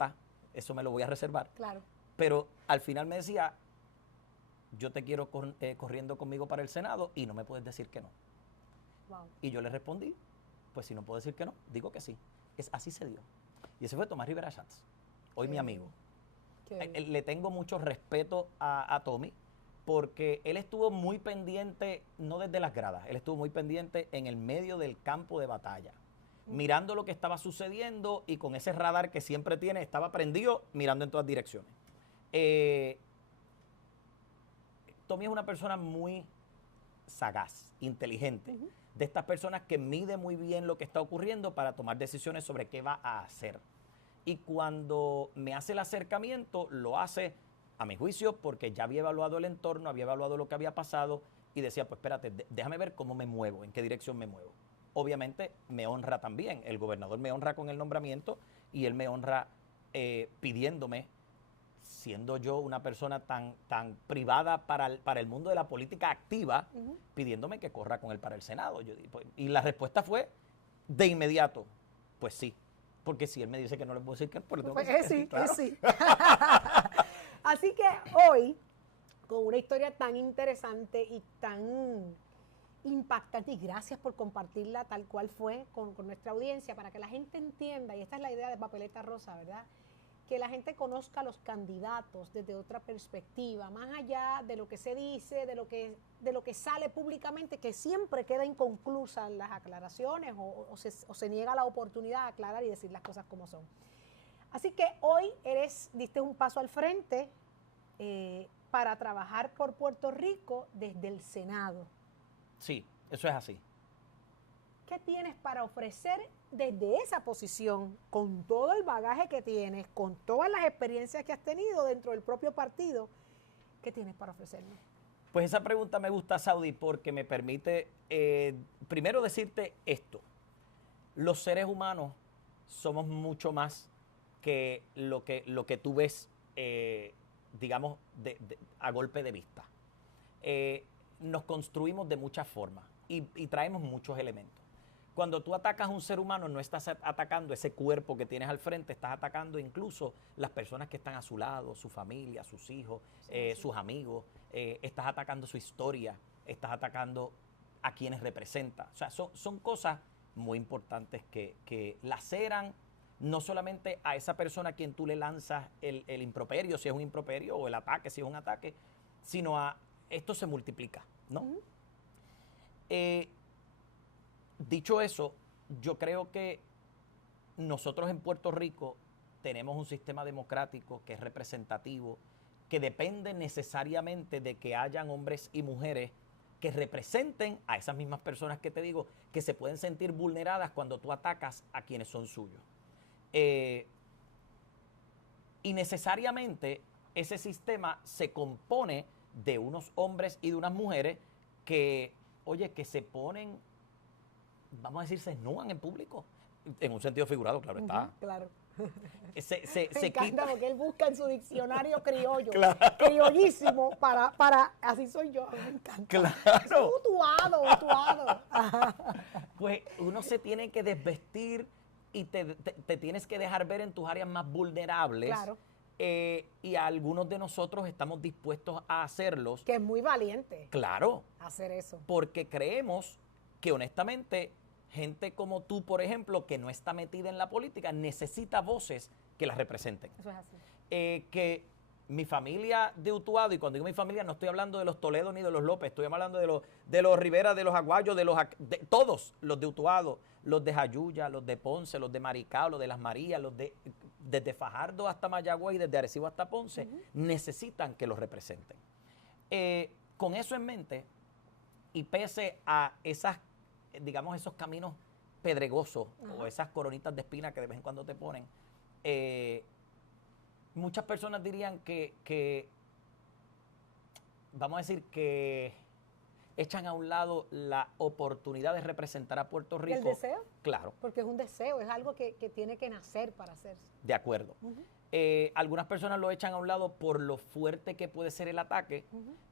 eso me lo voy a reservar, Claro. pero al final me decía, yo te quiero corriendo conmigo para el Senado y no me puedes decir que no. Wow. Y yo le respondí, pues si no puedo decir que no, digo que sí. Así se dio. Y ese fue Tomás Rivera Schatz, hoy mi amigo. Le tengo mucho respeto a Tommy, porque él estuvo muy pendiente, no desde las gradas, él estuvo muy pendiente en el medio del campo de batalla, mirando lo que estaba sucediendo y con ese radar que siempre tiene, estaba prendido mirando en todas direcciones. Tommy es una persona muy sagaz, inteligente, de estas personas que mide muy bien lo que está ocurriendo para tomar decisiones sobre qué va a hacer. Y cuando me hace el acercamiento, lo hace, a mi juicio, porque ya había evaluado el entorno, había evaluado lo que había pasado y decía, pues espérate, déjame ver cómo me muevo, en qué dirección me muevo. Obviamente me honra también, el gobernador me honra con el nombramiento y él me honra pidiéndome, siendo yo una persona tan privada para el mundo de la política activa, pidiéndome que corra con él para el Senado. Y la respuesta fue de inmediato, pues sí. Porque si él me dice que no le puedo decir que pues tengo que decir que sí, claro. Sí. Así que hoy, con una historia tan interesante y tan impactante, y gracias por compartirla tal cual fue con nuestra audiencia, para que la gente entienda, y esta es la idea de Papeleta Rosa, ¿verdad?, que la gente conozca a los candidatos desde otra perspectiva, más allá de lo que se dice, de lo que sale públicamente, que siempre queda inconclusa las aclaraciones o se niega la oportunidad de aclarar y decir las cosas como son. Así que hoy diste un paso al frente para trabajar por Puerto Rico desde el Senado. Sí, eso es así. ¿Qué tienes para ofrecer desde esa posición, con todo el bagaje que tienes, con todas las experiencias que has tenido dentro del propio partido? ¿Qué tienes para ofrecernos? Pues esa pregunta me gusta, Saudi, porque me permite primero decirte esto. Los seres humanos somos mucho más que lo que tú ves, digamos, a golpe de vista. Nos construimos de muchas formas y traemos muchos elementos. Cuando tú atacas a un ser humano, no estás atacando ese cuerpo que tienes al frente, estás atacando incluso las personas que están a su lado, su familia, sus hijos, sus amigos, estás atacando su historia, estás atacando a quienes representa. O sea, son cosas muy importantes que laceran no solamente a esa persona a quien tú le lanzas el improperio, si es un improperio, o el ataque, si es un ataque, sino a esto se multiplica, ¿no? Dicho eso, yo creo que nosotros en Puerto Rico tenemos un sistema democrático que es representativo, que depende necesariamente de que hayan hombres y mujeres que representen a esas mismas personas que te digo, que se pueden sentir vulneradas cuando tú atacas a quienes son suyos. Y necesariamente ese sistema se compone de unos hombres y de unas mujeres que, oye, que se ponen, vamos a decir, se desnudan en público, en un sentido figurado, claro está. Claro. Me encanta lo que él busca en su diccionario criollo, claro. criollísimo, así soy yo, me encanta. Claro. Utuado. Pues uno se tiene que desvestir y te tienes que dejar ver en tus áreas más vulnerables. Claro. Y algunos de nosotros estamos dispuestos a hacerlos. Que es muy valiente. Claro. Hacer eso. Porque creemos que honestamente gente como tú, por ejemplo, que no está metida en la política, necesita voces que la representen. Eso es así. Que mi familia de Utuado, y cuando digo mi familia no estoy hablando de los Toledo ni de los López, estoy hablando de los Rivera, de los Aguayos, de todos los de Utuado, los de Jayuya, los de Ponce, los de Maricao, los de Las Marías, desde Fajardo hasta Mayagüez y desde Arecibo hasta Ponce, necesitan que los representen. Con eso en mente, y pese a esas, digamos, esos caminos pedregosos o esas coronitas de espina que de vez en cuando te ponen, muchas personas dirían que, vamos a decir, que echan a un lado la oportunidad de representar a Puerto Rico. ¿El deseo? Claro. Porque es un deseo, es algo que tiene que nacer para hacerse. De acuerdo. Algunas personas lo echan a un lado por lo fuerte que puede ser el ataque,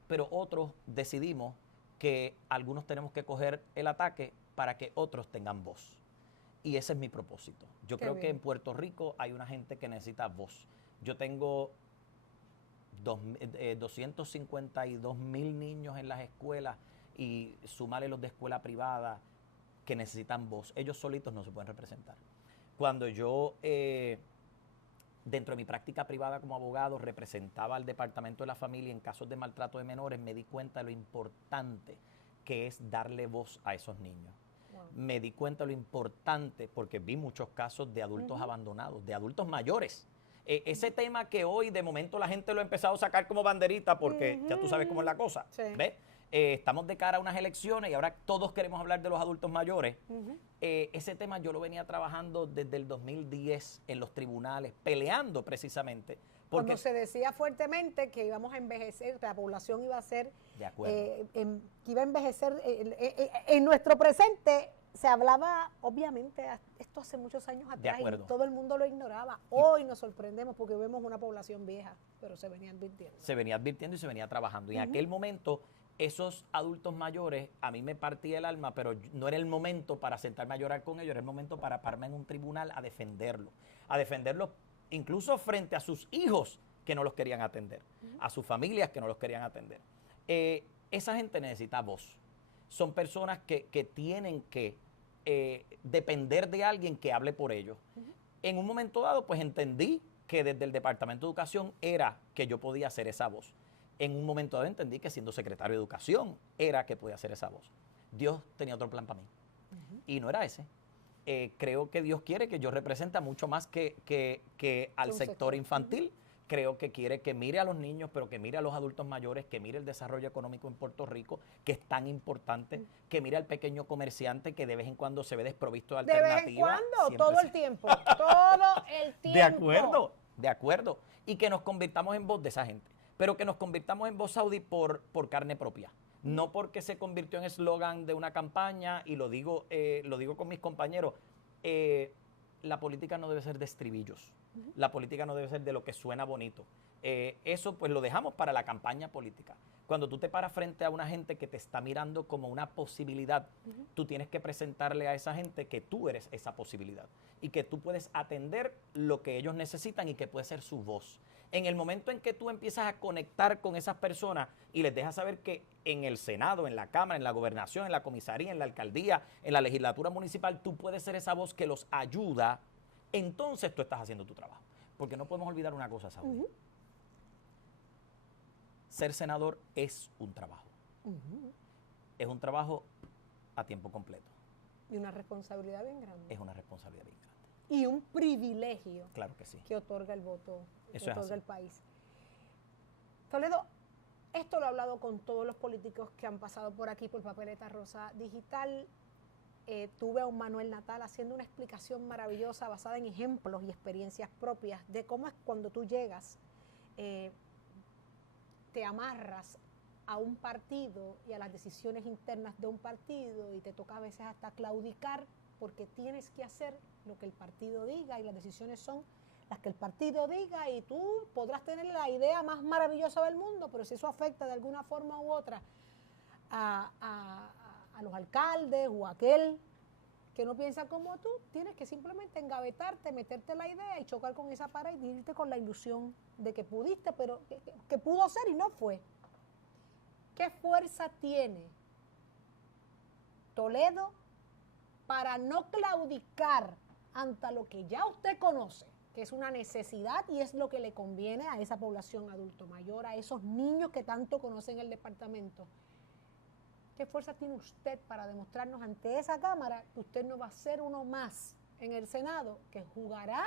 pero otros decidimos que algunos tenemos que coger el ataque para que otros tengan voz. Y ese es mi propósito. Yo creo que en Puerto Rico hay una gente que necesita voz. Yo tengo 252,000 niños en las escuelas y sumarle los de escuela privada que necesitan voz. Ellos solitos no se pueden representar. Cuando yo, dentro de mi práctica privada como abogado, representaba al Departamento de la Familia en casos de maltrato de menores, me di cuenta de lo importante que es darle voz a esos niños. Wow. Me di cuenta de lo importante, porque vi muchos casos de adultos abandonados, de adultos mayores. Ese tema que hoy de momento la gente lo ha empezado a sacar como banderita, porque ya tú sabes cómo es la cosa. Sí. ¿Ves? Estamos de cara a unas elecciones y ahora todos queremos hablar de los adultos mayores. Ese tema yo lo venía trabajando desde el 2010 en los tribunales, peleando precisamente. Porque cuando se decía fuertemente que íbamos a envejecer, que la población iba a ser, que iba a envejecer en nuestro presente, se hablaba, obviamente, esto hace muchos años atrás, y todo el mundo lo ignoraba. Hoy nos sorprendemos porque vemos una población vieja, pero se venía advirtiendo. Se venía advirtiendo y se venía trabajando. Y en aquel momento, esos adultos mayores, a mí me partía el alma, pero no era el momento para sentarme a llorar con ellos, era el momento para pararme en un tribunal a defenderlos incluso frente a sus hijos que no los querían atender, a sus familias que no los querían atender. Esa gente necesita voz. Son personas que tienen que depender de alguien que hable por ellos. En un momento dado, pues entendí que desde el Departamento de Educación era que yo podía hacer esa voz. En un momento dado entendí que siendo secretario de Educación era que podía hacer esa voz. Dios tenía otro plan para mí. Y no era ese. Creo que Dios quiere que yo represente mucho más que al sector infantil. Creo que quiere que mire a los niños, pero que mire a los adultos mayores, que mire el desarrollo económico en Puerto Rico, que es tan importante, que mire al pequeño comerciante que de vez en cuando se ve desprovisto de alternativas. ¿De vez en cuando? Todo el tiempo. Todo el tiempo. De acuerdo. Y que nos convirtamos en voz de esa gente. Pero que nos convirtamos en voz, Saudi, por carne propia. No porque se convirtió en eslogan de una campaña, y lo digo con mis compañeros, la política no debe ser de estribillos. La política no debe ser de lo que suena bonito. Eso pues lo dejamos para la campaña política. Cuando tú te paras frente a una gente que te está mirando como una posibilidad, tú tienes que presentarle a esa gente que tú eres esa posibilidad y que tú puedes atender lo que ellos necesitan y que puede ser su voz. En el momento en que tú empiezas a conectar con esas personas y les dejas saber que en el Senado, en la Cámara, en la Gobernación, en la Comisaría, en la Alcaldía, en la Legislatura Municipal, tú puedes ser esa voz que los ayuda, entonces tú estás haciendo tu trabajo. Porque no podemos olvidar una cosa, Saúl. Ser senador es un trabajo. Es un trabajo a tiempo completo. Y una responsabilidad bien grande. Es una responsabilidad bien grande. Y un privilegio. Claro que sí. Que otorga el voto, que otorga el país. Toledo, Esto lo he hablado con todos los políticos que han pasado por aquí por Papeleta Rosa Digital. Tuve a un Manuel Natal haciendo una explicación maravillosa basada en ejemplos y experiencias propias de cómo es cuando tú llegas, te amarras a un partido y a las decisiones internas de un partido y te toca a veces hasta claudicar porque tienes que hacer lo que el partido diga y las decisiones son las que el partido diga y tú podrás tener la idea más maravillosa del mundo, pero si eso afecta de alguna forma u otra a los alcaldes o a aquel que no piensa como tú, tienes que simplemente engavetarte, meterte la idea y chocar con esa pared y irte con la ilusión de que pudiste, pero que pudo ser y no fue. ¿Qué fuerza tiene Toledo para no claudicar ante lo que ya usted conoce, que es una necesidad y es lo que le conviene a esa población adulto mayor, a esos niños que tanto conocen el departamento? ¿Qué fuerza tiene usted para demostrarnos ante esa Cámara que usted no va a ser uno más en el Senado que jugará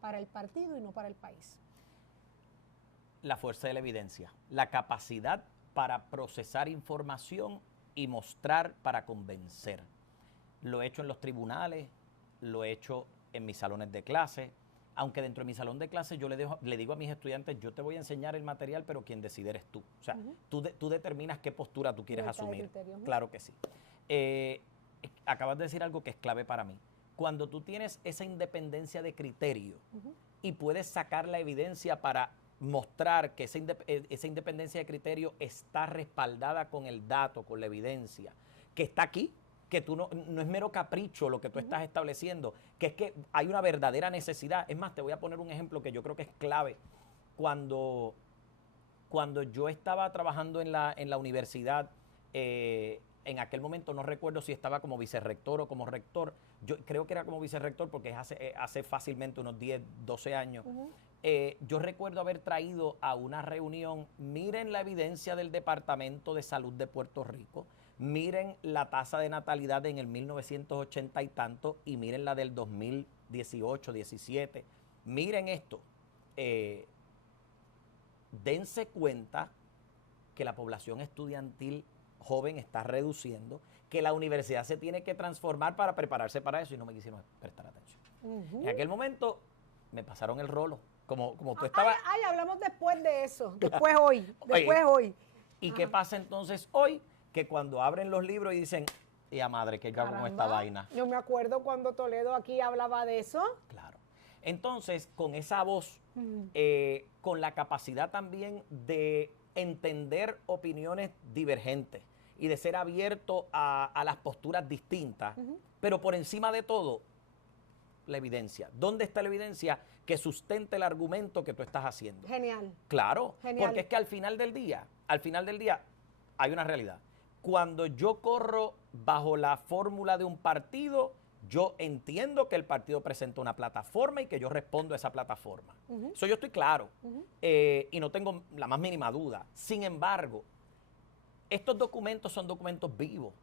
para el partido y no para el país? La fuerza de la evidencia, la capacidad para procesar información y mostrar para convencer. Lo he hecho en los tribunales, lo he hecho en mis salones de clase, aunque dentro de mi salón de clase yo le digo a mis estudiantes, yo te voy a enseñar el material, pero quien decide eres tú. O sea, tú determinas qué postura tú quieres asumir. Claro que sí. Acabas de decir algo que es clave para mí. Cuando tú tienes esa independencia de criterio y puedes sacar la evidencia para mostrar que esa independencia de criterio está respaldada con el dato, con la evidencia, que está aquí, que tú no es mero capricho lo que tú estás estableciendo, que es que hay una verdadera necesidad. Es más, te voy a poner un ejemplo que yo creo que es clave. Cuando yo estaba trabajando en la universidad, en aquel momento no recuerdo si estaba como vicerrector o como rector, yo creo que era como vicerrector porque hace fácilmente unos 10, 12 años. Yo recuerdo haber traído a una reunión, miren la evidencia del Departamento de Salud de Puerto Rico, miren la tasa de natalidad en el 1980 y tanto, y miren la del 2018, 17. Miren esto. Dense cuenta que la población estudiantil joven está reduciendo, que la universidad se tiene que transformar para prepararse para eso, y no me quisieron prestar atención. En aquel momento me pasaron el rolo. Como tú estabas. Ay, hablamos después de eso. Después hoy. Hoy. ¿Y qué pasa entonces hoy? Que cuando abren los libros y dicen, ya madre, ¿qué hago con esta vaina? Yo me acuerdo cuando Toledo aquí hablaba de eso. Claro. Entonces, con esa voz, con la capacidad también de entender opiniones divergentes y de ser abierto a las posturas distintas, pero por encima de todo, la evidencia. ¿Dónde está la evidencia que sustente el argumento que tú estás haciendo? Genial. Claro, Genial. porque es que al final del día hay una realidad. Cuando yo corro bajo la fórmula de un partido, yo entiendo que el partido presenta una plataforma y que yo respondo a esa plataforma. Eso yo estoy claro y no tengo la más mínima duda. Sin embargo, estos documentos son documentos vivos.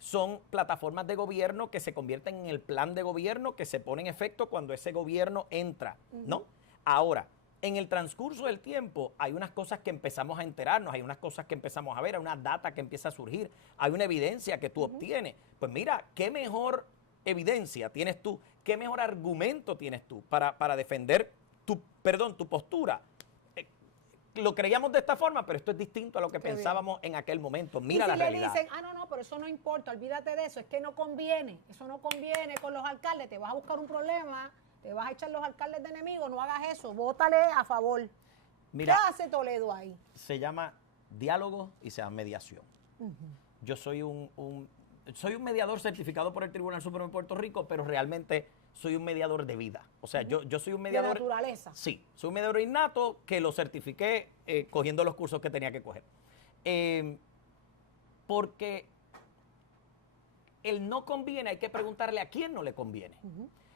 Son plataformas de gobierno que se convierten en el plan de gobierno que se pone en efecto cuando ese gobierno entra, ¿no? Ahora, en el transcurso del tiempo hay unas cosas que empezamos a enterarnos, hay unas cosas que empezamos a ver, hay una data que empieza a surgir, hay una evidencia que tú obtienes. Pues mira, qué mejor evidencia tienes tú, qué mejor argumento tienes tú para defender tu postura. Lo creíamos de esta forma, pero esto es distinto a lo que pensábamos en aquel momento. Mira la realidad. Y si le dicen, no, pero eso no importa, olvídate de eso, es que no conviene, eso no conviene con los alcaldes, te vas a buscar un problema, te vas a echar los alcaldes de enemigos, no hagas eso, vótale a favor. Mira, ¿qué hace Toledo ahí? Se llama diálogo y se llama mediación. Yo soy soy un mediador certificado por el Tribunal Supremo de Puerto Rico, pero realmente soy un mediador de vida. O sea, yo soy un mediador... ¿De naturaleza? Sí, soy un mediador innato que lo certifiqué cogiendo los cursos que tenía que coger. Porque el no conviene, hay que preguntarle a quién no le conviene.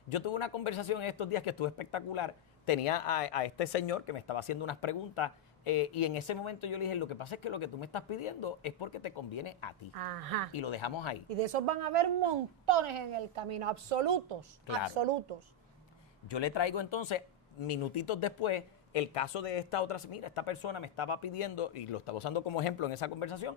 Yo tuve una conversación en estos días que estuvo espectacular. Tenía a este señor que me estaba haciendo unas preguntas y en ese momento yo le dije, lo que pasa es que lo que tú me estás pidiendo es porque te conviene a ti. Ajá. Y lo dejamos ahí. Y de esos van a haber montones en el camino, absolutos, claro. Absolutos. Yo le traigo entonces, minutitos después, el caso de esta otra, mira, esta persona me estaba pidiendo, y lo estaba usando como ejemplo en esa conversación,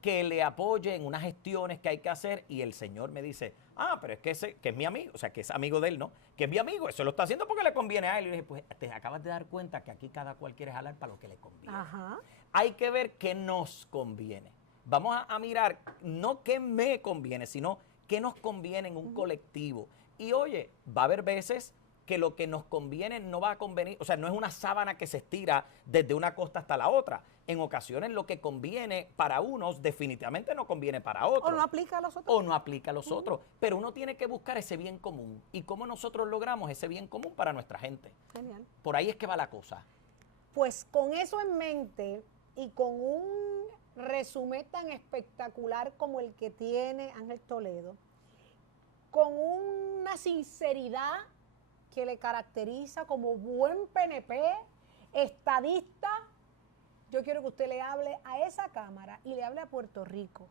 que le apoye en unas gestiones que hay que hacer, y el señor me dice, pero es que ese, que es mi amigo, o sea, que es amigo de él, ¿no? Que es mi amigo, eso lo está haciendo porque le conviene a él. Y le dije, pues te acabas de dar cuenta que aquí cada cual quiere jalar para lo que le conviene. Ajá. Hay que ver qué nos conviene. Vamos a mirar no qué me conviene, sino qué nos conviene en un colectivo. Y oye, va a haber veces que lo que nos conviene no va a convenir, o sea, no es una sábana que se estira desde una costa hasta la otra. En ocasiones lo que conviene para unos definitivamente no conviene para otros. O no aplica a los otros. O no aplica a los otros. Pero uno tiene que buscar ese bien común. ¿Y cómo nosotros logramos ese bien común para nuestra gente? Genial. Por ahí es que va la cosa. Pues con eso en mente y con un resumen tan espectacular como el que tiene Ángel Toledo, con una sinceridad que le caracteriza como buen PNP, estadista, yo quiero que usted le hable a esa Cámara y le hable a Puerto Rico.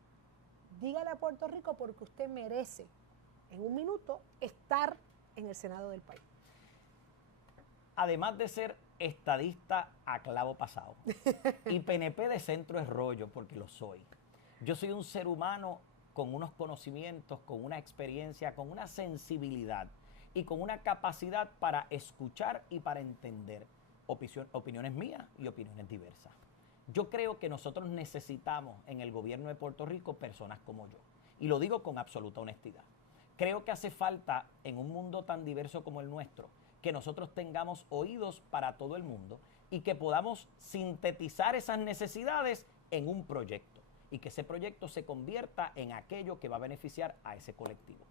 Dígale a Puerto Rico porque usted merece, en un minuto, estar en el Senado del país. Además de ser estadista a clavo pasado y PNP de centro es rollo, porque lo soy. Yo soy un ser humano con unos conocimientos, con una experiencia, con una sensibilidad y con una capacidad para escuchar y para entender opiniones mías y opiniones diversas. Yo creo que nosotros necesitamos en el gobierno de Puerto Rico personas como yo. Y lo digo con absoluta honestidad. Creo que hace falta, en un mundo tan diverso como el nuestro, que nosotros tengamos oídos para todo el mundo y que podamos sintetizar esas necesidades en un proyecto y que ese proyecto se convierta en aquello que va a beneficiar a ese colectivo.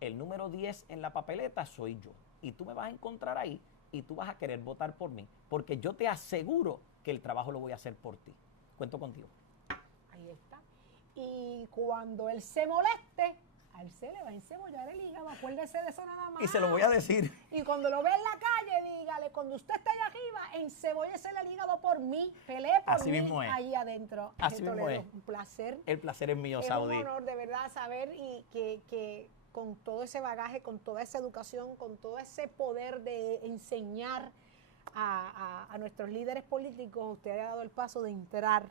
El número 10 en la papeleta soy yo y tú me vas a encontrar ahí y tú vas a querer votar por mí porque yo te aseguro que el trabajo lo voy a hacer por ti. Cuento contigo. Ahí está. Y cuando él se moleste, a él se le va a encebollar el hígado, acuérdese de eso nada más. Y se lo voy a decir. Y cuando lo ve en la calle, dígale, cuando usted esté allá arriba, encebollese el hígado por mí, pelee por Así mí mismo es. ahí adentro. Así mismo es. Un placer. El placer es mío, Es Saudí. un honor de verdad saber y que con todo ese bagaje, con toda esa educación, con todo ese poder de enseñar a nuestros líderes políticos, usted ha dado el paso de entrar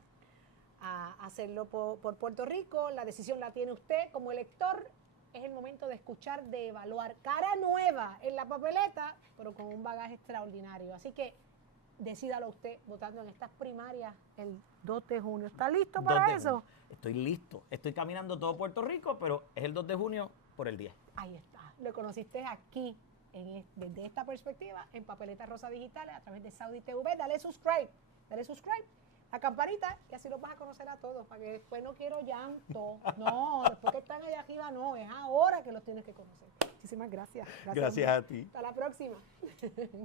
a hacerlo por Puerto Rico. La decisión la tiene usted como elector. Es el momento de escuchar, de evaluar. Cara nueva en la papeleta, pero con un bagaje extraordinario. Así que decídalo usted votando en estas primarias el 2 de junio. ¿Está listo para eso? Estoy listo. Estoy caminando todo Puerto Rico, pero es el 2 de junio por el 10. Ahí está. Lo conociste aquí, desde esta perspectiva, en Papeletas Rosa Digitales, a través de Saudi TV. Dale subscribe, la campanita, y así los vas a conocer a todos, para que después no quiero llanto. No, después que están allá arriba, no, es ahora que los tienes que conocer. Muchísimas gracias. Gracias a ti. Hasta la próxima.